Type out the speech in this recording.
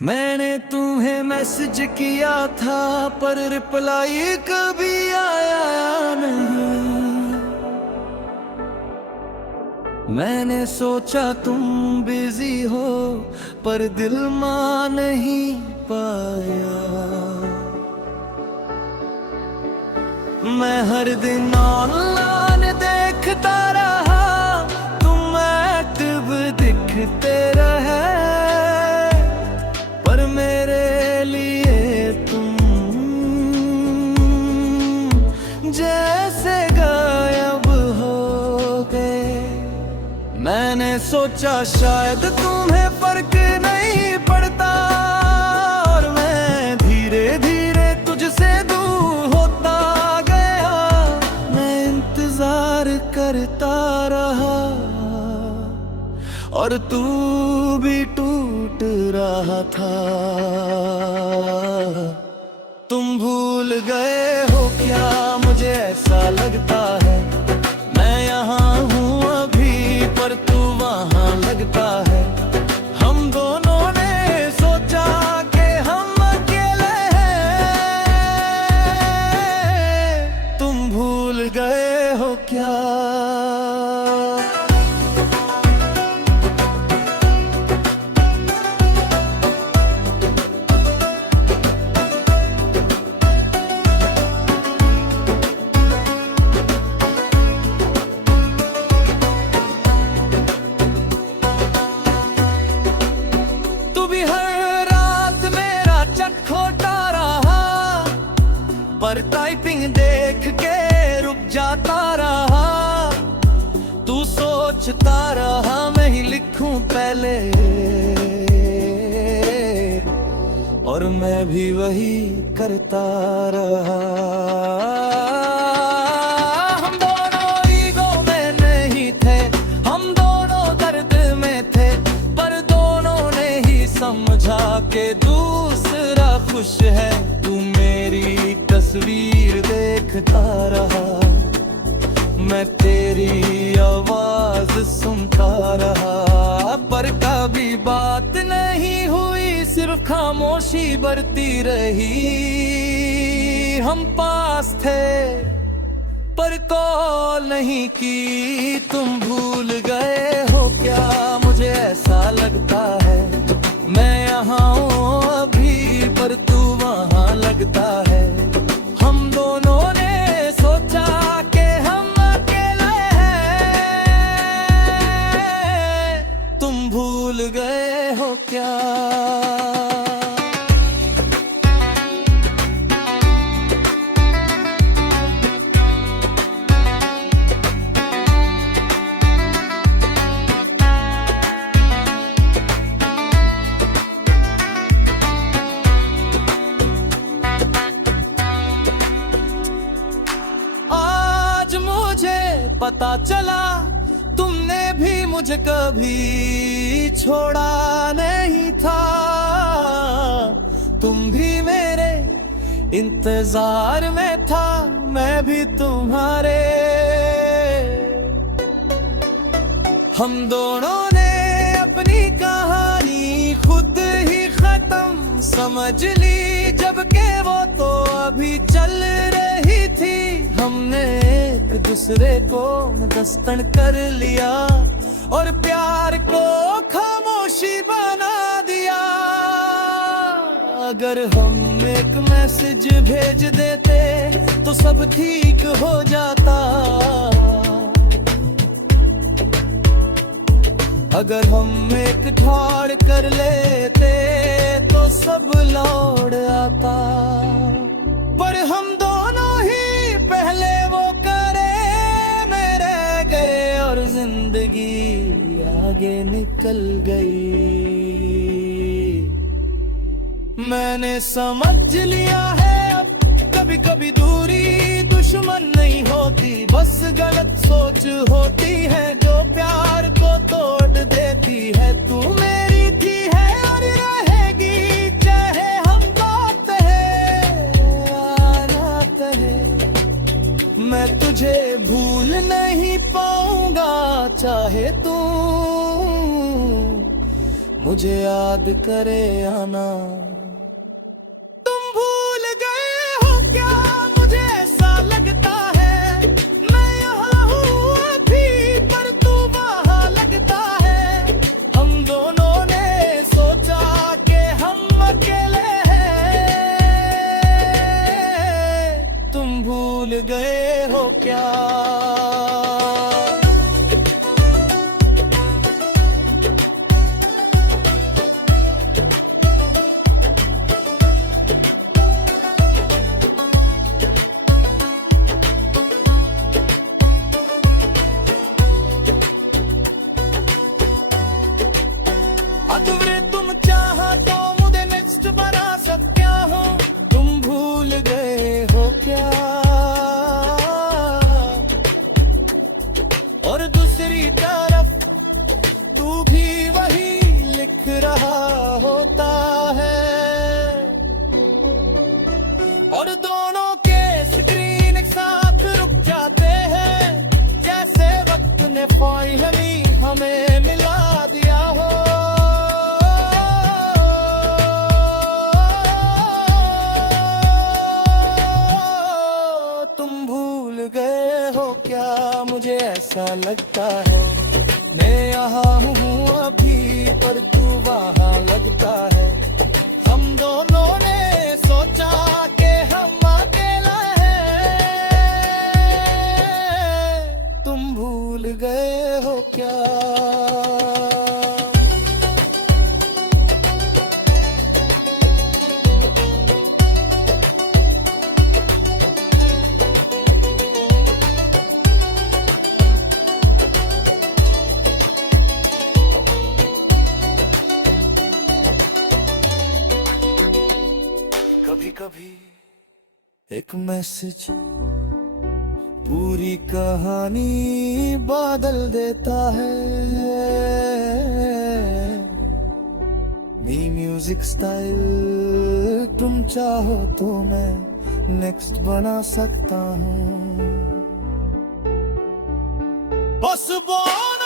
मैंने तुम्हें मैसेज किया था पर रिप्लाई कभी आया नहीं। मैंने सोचा तुम बिजी हो पर दिल मान नहीं पाया। मैं हर दिन ऑनलाइन देखता रहा, तुम एक्टिव दिखते रहे, पर मेरे लिए तुम जैसे गायब हो गए। मैंने सोचा शायद तुम्हें फर्क नहीं पड़ता, और मैं धीरे धीरे तुझसे दूर होता गया। मैं इंतजार करता रहा और तू भी टूट रहा था। तुम भूल गए हो क्या, मुझे ऐसा लगता है। मैं यहाँ हूँ अभी पर तू वहाँ लगता है। हम दोनों ने सोचा कि हम अकेले हैं। तुम भूल गए हो क्या। पर टाइपिंग देख के रुक जाता रहा। तू सोचता रहा मैं ही लिखूं पहले, और मैं भी वही करता रहा। हम दोनों ईगो में नहीं थे, हम दोनों दर्द में थे, पर दोनों ने ही समझा कि दूसरा खुश है। तू मेरी तस्वीर देखता रहा, मैं तेरी आवाज सुनता रहा, पर कभी बात नहीं हुई, सिर्फ खामोशी बढ़ती रही। हम पास थे पर कॉल नहीं की। तुम भूल गए हो क्या, मुझे ऐसा लगता है। मैं यहाँ हूँ अभी पर तू वहाँ लगता है। हम दोनों ने सोचा कि हम अकेले हैं। तुम भूल गए हो क्या। पता चला तुमने भी मुझे कभी छोड़ा नहीं था। तुम भी मेरे इंतजार में था, मैं भी तुम्हारे। हम दोनों ने अपनी कहानी खुद ही खत्म समझ ली, जबकि वो तो अभी चल रही थी। हमने एक दूसरे को दस्तन कर लिया और प्यार को खामोशी बना दिया। अगर हम एक मैसेज भेज देते तो सब ठीक हो जाता। अगर हम एक ठाड़ कर लेते तो सब लौट आता। पर हम दोनों ही पहले वो करे मेरे गए, और जिंदगी आगे निकल गई। मैंने समझ लिया है अब कभी कभी दूरी दुश्मन नहीं होती, बस गलत सोच होती है जो प्यार को तोड़ देती है। तू मेरी थी है और रहेगी, चाहे हम बात है अनाथ है। मैं तुझे भूल नहीं पाऊंगा, चाहे तू मुझे याद करे आना। तुम भूल गए हो क्या मुझे ऐसा लगता है, मैं यहाँ हूँ अभी पर तू वहाँ लगता है। हम दोनों ने सोचा कि हम अकेले हैं, तुम भूल गए हो क्या। अगर तुम चाहा तो मुझे नेक्स्ट बना सकता हूँ, तुम भूल गए हो क्या। और दूसरी तरफ तू भी वही लिख रहा होता है, और दोनों के स्क्रीन एक साथ रुक जाते हैं, जैसे वक्त ने फाइनली हमें मिला दिया हो। तुम भूल गए हो क्या मुझे ऐसा लगता है, मैं यहाँ हूँ अभी पर तू वहाँ लगता है। हम दोनों ने सोचा कि हम अकेला है, तुम भूल गए हो क्या। कभी कभी एक मैसेज पूरी कहानी बदल देता है। मी म्यूजिक स्टाइल तुम चाहो तो मैं नेक्स्ट बना सकता हूँ। बस बोल